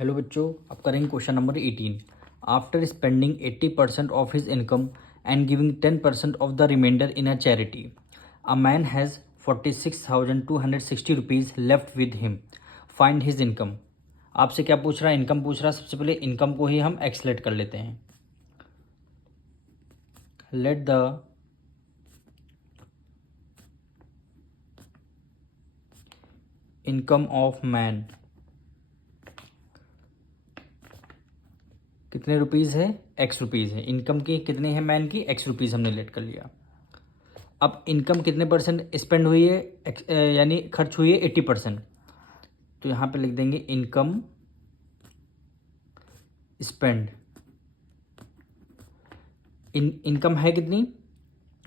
Hello बच्चों, अब करेंगे question number 18। After spending 80% of his income and giving 10% of the reminder in a charity, a man has 46,260 rupees left with him. Find his income. आपसे क्या पूछ रहा है? Income पूछ रहा है। सबसे पहले इनकम को ही हम एक्सलेट कर लेते हैं। Let the income of man कितने रुपीज़ है? एक्स रुपीज़ है। इनकम की कितने हैं मैन की? एक्स रुपीज़ हमने लेट कर लिया। अब इनकम कितने परसेंट स्पेंड हुई है, यानी खर्च हुई है 80%। तो यहाँ पे लिख देंगे इनकम स्पेंड। इनकम है कितनी?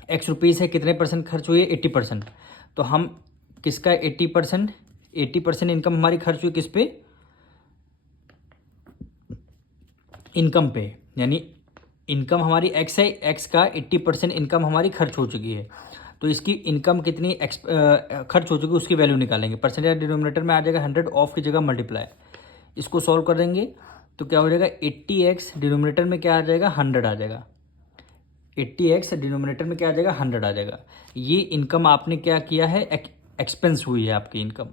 एक्स रुपीज़ है। कितने परसेंट खर्च हुई है? 80%। तो हम किसका 80%? 80% इनकम हमारी खर्च हुई किस पे? इनकम पे। यानी इनकम हमारी एक्स है, एक्स का 80% इनकम हमारी खर्च हो चुकी है। तो इसकी इनकम कितनी खर्च हो चुकी है उसकी वैल्यू निकालेंगे। परसेंटेज डिनोमिनेटर में आ जाएगा 100, ऑफ की जगह मल्टीप्लाई। इसको सॉल्व कर देंगे तो क्या हो जाएगा? 80x डिनोमिनेटर में क्या आ जाएगा? 100 आ जाएगा। 80x डिनोमिनेटर में क्या आ जाएगा? 100 आ जाएगा। ये इनकम आपने क्या किया है? एक्सपेंस हुई है आपकी इनकम।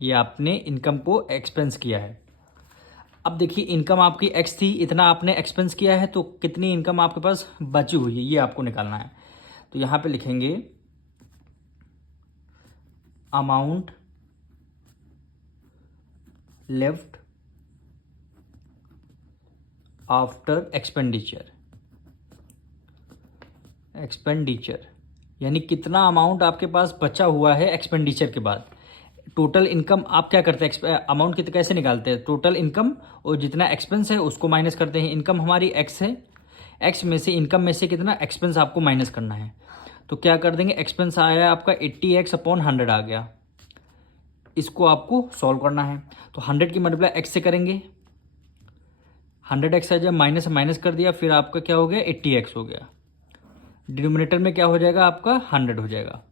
ये आपने इनकम को एक्सपेंस किया है। अब देखिए, इनकम आपकी एक्स थी, इतना आपने एक्सपेंस किया है, तो कितनी इनकम आपके पास बची हुई है ये आपको निकालना है। तो यहाँ पे लिखेंगे अमाउंट लेफ्ट आफ्टर एक्सपेंडिचर। यानी कितना अमाउंट आपके पास बचा हुआ है एक्सपेंडिचर के बाद। टोटल इनकम आप क्या करते हैं? अमाउंट कितने कैसे निकालते हैं? टोटल इनकम और जितना एक्सपेंस है उसको माइनस करते हैं। इनकम हमारी एक्स है, एक्स में से इनकम में से कितना एक्सपेंस आपको माइनस करना है। तो क्या कर देंगे? एक्सपेंस आया आपका 80x/100 आ गया। इसको आपको सॉल्व करना है। तो 100 की मल्टीप्लाई एक्स से करेंगे, 100x आ जाए, माइनस माइनस कर दिया, फिर आपका क्या हो गया? 80x हो गया। डिनोमिनेटर में क्या हो जाएगा? आपका 100 हो जाएगा।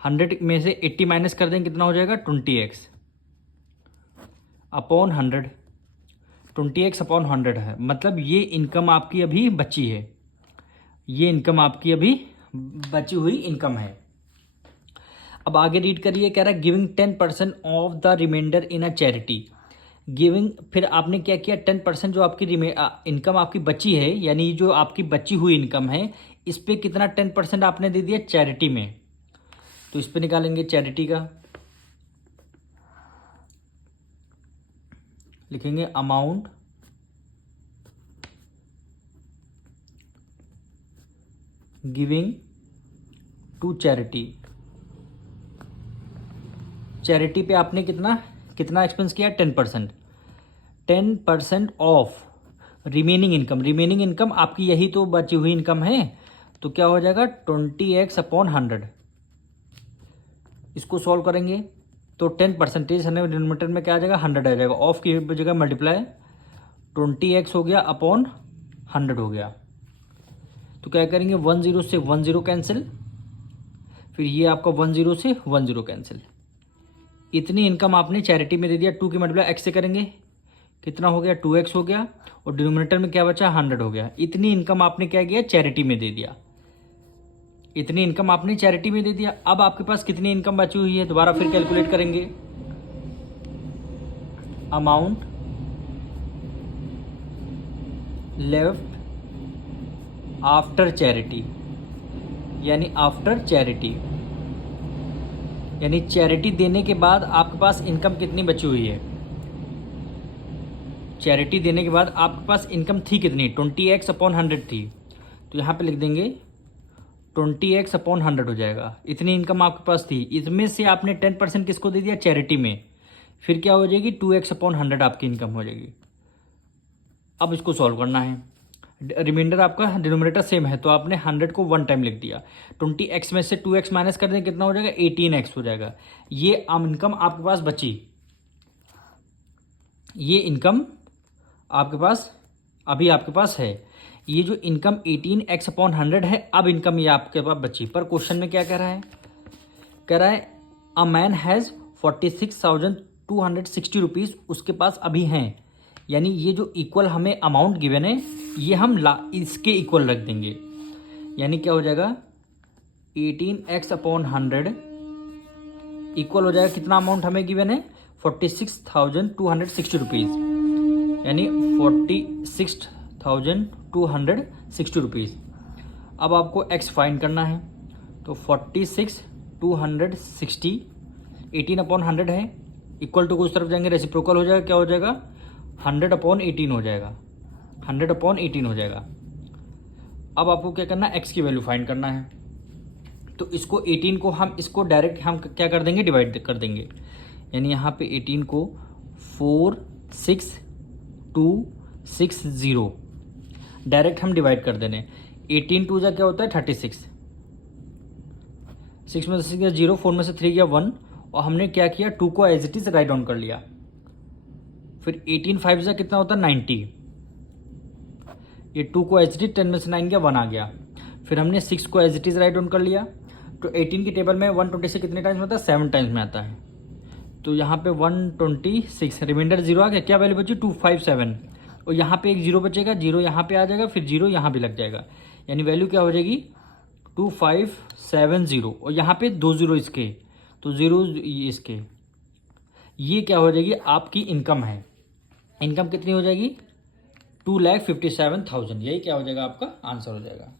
100 में से 80 माइनस कर देंगे, कितना हो जाएगा? 20x/100। 20x/100 है, मतलब ये इनकम आपकी अभी बची है। ये इनकम आपकी अभी बची हुई इनकम है। अब आगे रीड करिए। कह रहा है giving 10% of the reminder in a charity. Giving, फिर आपने क्या किया? 10% जो आपकी इनकम आपकी बची है, यानी जो आपकी बची हुई इनकम है, इस पे कितना 10% आपने दे दिया चैरिटी में। तो इस पे निकालेंगे चैरिटी का। लिखेंगे amount giving to charity. Charity पे आपने कितना कितना एक्सपेंस किया? 10%। 10% of remaining income. Remaining income आपकी यही तो बची हुई इनकम है। तो क्या हो जाएगा? 20x/100। इसको सॉल्व करेंगे तो 10% हमें डिनोमिनेटर में क्या आ जाएगा? 100 आ जाएगा। ऑफ की जगह मल्टीप्लाई, 20x हो गया अपॉन 100 हो गया। तो क्या करेंगे? 10 से 10 कैंसिल, फिर ये आपका 10 से 10 कैंसिल। इतनी इनकम आपने चैरिटी में दे दिया। 2 की मल्टीप्लाई एक्स से करेंगे, कितना हो गया? 2x हो गया, और डिनोमिनेटर में क्या बचा? 100 हो गया। इतनी इनकम आपने क्या किया? चैरिटी में दे दिया। इतनी इनकम आपने चैरिटी में दे दिया। अब आपके पास कितनी इनकम बची हुई है? दोबारा फिर कैलकुलेट करेंगे। अमाउंट लेफ्ट आफ्टर चैरिटी, यानी आफ्टर चैरिटी, यानी चैरिटी देने के बाद आपके पास इनकम कितनी बची हुई है? चैरिटी देने के बाद आपके पास इनकम थी कितनी? 20x/100 थी। तो यहाँ पे लिख देंगे 20x/100 हो जाएगा। इतनी इनकम आपके पास थी, इसमें से आपने 10% किसको दे दिया? चैरिटी में। फिर क्या हो जाएगी? 2x/100 आपकी इनकम हो जाएगी। अब इसको सॉल्व करना है। रिमाइंडर आपका डिनोमिनेटर सेम है, तो आपने 100 को 1 टाइम लिख दिया। 20x में से 2x माइनस कर दें, कितना हो जाएगा? 18x हो जाएगा। ये इनकम आपके पास बची। ये इनकम आपके पास अभी आपके पास है। ये जो इनकम 18x/100 है, अब इनकम ये आपके पास बची। पर क्वेश्चन में क्या कह रहा है? कह रहा है अ मैन हैज़ ₹260 उसके पास अभी हैं, यानी ये जो इक्वल हमें अमाउंट गिवन है ये हम इसके इक्वल रख देंगे, यानी क्या हो जाएगा 18x/100 इक्वल हो जाएगा कितना अमाउंट हमें गिवन है ₹46,260, यानी ₹46,260। अब आपको x फाइंड करना है, तो 46,260 18/100 है, इक्वल टू को उस तरफ जाएंगे रेसिप्रोकल हो जाएगा, क्या हो जाएगा 100/18 हो जाएगा, 100/18 हो जाएगा। अब आपको क्या करना है x की वैल्यू फाइंड करना है, तो इसको 18 को हम इसको डायरेक्ट हम क्या कर देंगे डिवाइड कर देंगे, यानी यहाँ पे 18 को 46260 डायरेक्ट हम डिवाइड कर देने। 18 टू जा क्या होता है 36, 6 में से 6 गया 0, 4 में से 3 गया 1, और हमने क्या किया 2 को as it is write down कर लिया। फिर 18 5 जा कितना होता है 90, ये 2 को एज इट इज 10 में से 9 गया 1 आ गया। फिर हमने 6 को as it is write down कर लिया, तो 18 की टेबल में 126 कितने टाइम्स में आता है 7 टाइम्स में आता है, तो यहाँ पे 126 रिमाइंडर 0 आ गया, क्या वैल्यू बची 257, और यहाँ पे एक 0 बचेगा, 0 यहाँ पे आ जाएगा, फिर 0 यहाँ भी लग जाएगा, यानी वैल्यू क्या हो जाएगी 2570, और यहाँ पे 2 0 इसके, तो 0 इसके, ये क्या हो जाएगी आपकी इनकम है। इनकम कितनी हो जाएगी 2,57,000, यही क्या हो जाएगा आपका आंसर हो जाएगा।